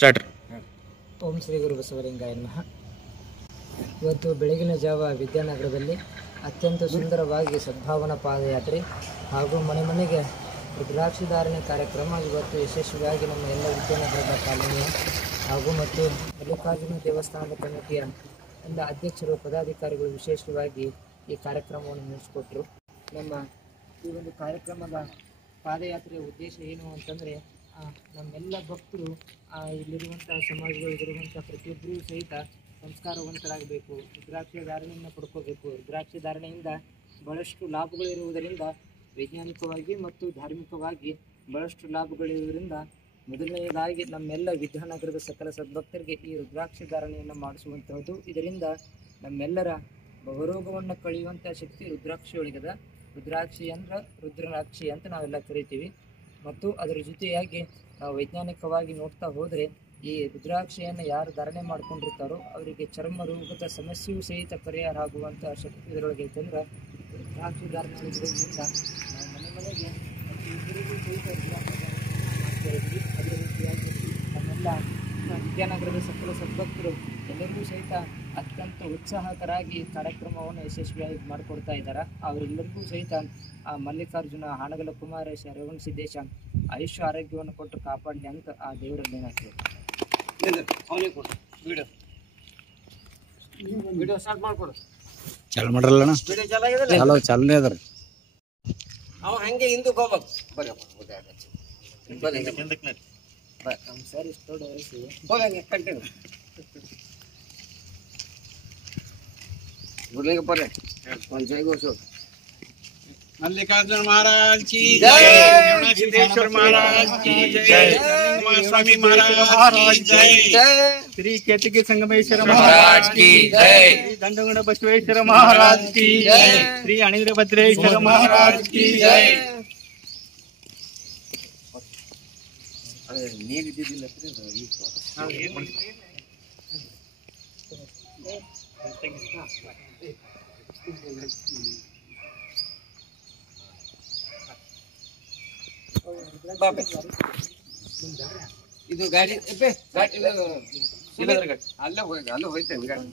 Start. ಓಂ ಶ್ರೀ ಗುರು ಬಸವಲಿಂಗಾಯ ನಮಃ. ಇವತ್ತು ಬೆಳಗಿನ ಜಾವ ವಿದ್ಯಾನಗರದಲ್ಲಿ ಅತ್ಯಂತ ಸುಂದರವಾಗಿ ಸದ್ಭಾವನಾ ಪಾದಯಾತ್ರೆ ಹಾಗೂ ಮನೆ ಮನೆಗೆ ರುದ್ರಾಕ್ಷಿ ಧಾರಣೆ ಕಾರ್ಯಕ್ರಮ ಇವತ್ತು ಯಶಸ್ವಿಯಾಗಿ ನಮ್ಮ ಎಲ್ಲ ವಿದ್ಯಾನಗರದ ಕಾಲೋನಿಯ ಹಾಗೂ ಮತ್ತು ಮಲ್ಲಿಕಾರ್ಜುನ ದೇವಸ್ಥಾನದ ಕಮಿಟಿಯ ಎಲ್ಲ ಅಧ್ಯಕ್ಷರು ಪದಾಧಿಕಾರಿಗಳು ವಿಶೇಷವಾಗಿ ಈ ಕಾರ್ಯಕ್ರಮವನ್ನು ನಡೆಸಿಕೊಟ್ರು. ನಮ್ಮ ಈ ಒಂದು ಕಾರ್ಯಕ್ರಮದ ಪಾದಯಾತ್ರೆಯ ಉದ್ದೇಶ ಏನು ಅಂತಂದರೆ, ನಮ್ಮೆಲ್ಲ ಭಕ್ತರು ಇಲ್ಲಿರುವಂಥ ಸಮಾಜಗಳಿರುವಂಥ ಪ್ರತಿಯೊಬ್ಬರೂ ಸಹಿತ ಸಂಸ್ಕಾರವಂತರಾಗಬೇಕು, ರುದ್ರಾಕ್ಷಿ ಧಾರಣೆಯನ್ನು ಪಡ್ಕೋಬೇಕು. ರುದ್ರಾಕ್ಷಿ ಧಾರಣೆಯಿಂದ ಬಹಳಷ್ಟು ಲಾಭಗಳಿರುವುದರಿಂದ ವೈಜ್ಞಾನಿಕವಾಗಿ ಮತ್ತು ಧಾರ್ಮಿಕವಾಗಿ ಬಹಳಷ್ಟು ಲಾಭಗಳಿರುವುದರಿಂದ ಮೊದಲನೆಯದಾಗಿ ನಮ್ಮೆಲ್ಲ ವಿದ್ಯಾನಗರದ ಸಕಲ ಸದ್ಭಕ್ತರಿಗೆ ಈ ರುದ್ರಾಕ್ಷಿ ಧಾರಣೆಯನ್ನು ಮಾಡಿಸುವಂಥದ್ದು. ಇದರಿಂದ ನಮ್ಮೆಲ್ಲರ ಬಹುರೋಗವನ್ನು ಕಳೆಯುವಂಥ ಶಕ್ತಿ ರುದ್ರಾಕ್ಷಿ ಒಳಗದ. ರುದ್ರಾಕ್ಷಿ ಅಂದ್ರೆ ರುದ್ರಾಕ್ಷಿ ಅಂತ ನಾವೆಲ್ಲ ಕರಿತೀವಿ. ಮತ್ತು ಅದರ ಜೊತೆಯಾಗಿ ನಾವು ವೈಜ್ಞಾನಿಕವಾಗಿ ನೋಡ್ತಾ ಹೋದರೆ ಈ ರುದ್ರಾಕ್ಷಿಯನ್ನು ಯಾರು ಧಾರಣೆ ಮಾಡ್ಕೊಂಡಿರ್ತಾರೋ ಅವರಿಗೆ ಚರ್ಮ ರೋಗದ ಸಮಸ್ಯೆಯೂ ಸಹಿತ ಪರಿಹಾರ ಆಗುವಂಥ ಶಕ್ತಿ ಇದರೊಳಗೆ ಐತಂದ್ರೆ ರುದ್ರಾಕ್ಷಿ ಧಾರಣೆ ಇರೋದ್ರಿಂದ ನಾವು ಮನೆ ಮನೆಗೆ ಪ್ರತಿಯೊಬ್ಬರಿಗೂ ಸಹಿತ ರುದ್ರಾಕ್ಷಿ ಮಾಡ್ತಾ ಇದ್ವಿ. ಅದೇ ರೀತಿಯಾಗಿ ನಮ್ಮೆಲ್ಲ ವಿದ್ಯಾನಗರದ ಸಕಲ ಸದ್ಭಕ್ತರು ಎಲ್ಲರಿಗೂ ಸಹಿತ ಅತ್ಯಂತ ಉತ್ಸಾಹಕರಾಗಿ ಕಾರ್ಯಕ್ರಮವನ್ನು ಯಶಸ್ವಿಯಾಗಿ ಮಾಡಿಕೊಡ್ತಾ ಇದ್ದಾರೆ. ಅವರೆಲ್ಲರಿಗೂ ಸಹಿತ ಆ ಮಲ್ಲಿಕಾರ್ಜುನ ಹಾನಗಲ ಕುಮಾರೇಶ ರೇವಣ ಸಿದ್ದೇಶ ಆಯುಷ್ಯ ಆರೋಗ್ಯವನ್ನು ಕೊಟ್ಟು ಕಾಪಾಡಲಿ ಅಂತ ಆ ದೇವರಲ್ಲಿ ಏನಾಗ್ತದೆ. ವಿಡಿಯೋ ಸ್ಟಾರ್ಟ್ ಮಾಡ್ಕೊಡು. ಚಾಲು ಮಾಡ್ರಲ್ಲ ಚಲೋ ಚಾಲನೆ ಅದ. ಅವ ಹಂಗೆ ಹಿಂದಕ್ಕೆ ಹೋಗ್ಬೇಕು. ಸರಿ ಹೋಗಂಗೆ ಕಂಟಿನ್ಯೂ बोलेंगे पर जय घोषो मल्लिकार्जुन महाराज की जय, सिद्धेश्वर महाराज की जय, कुमार स्वामी महाराज की जय, श्री केतकी संगमेश्वर महाराज की जय, दंडगुण बसवेश्वर महाराज की जय, श्री अनिल भद्रेश्वर महाराज की जय. ಇದು ಗಾಡಿ ಅಲ್ಲೇ ಹೋಯ್ತೇವೆ ಗಾಡಿ.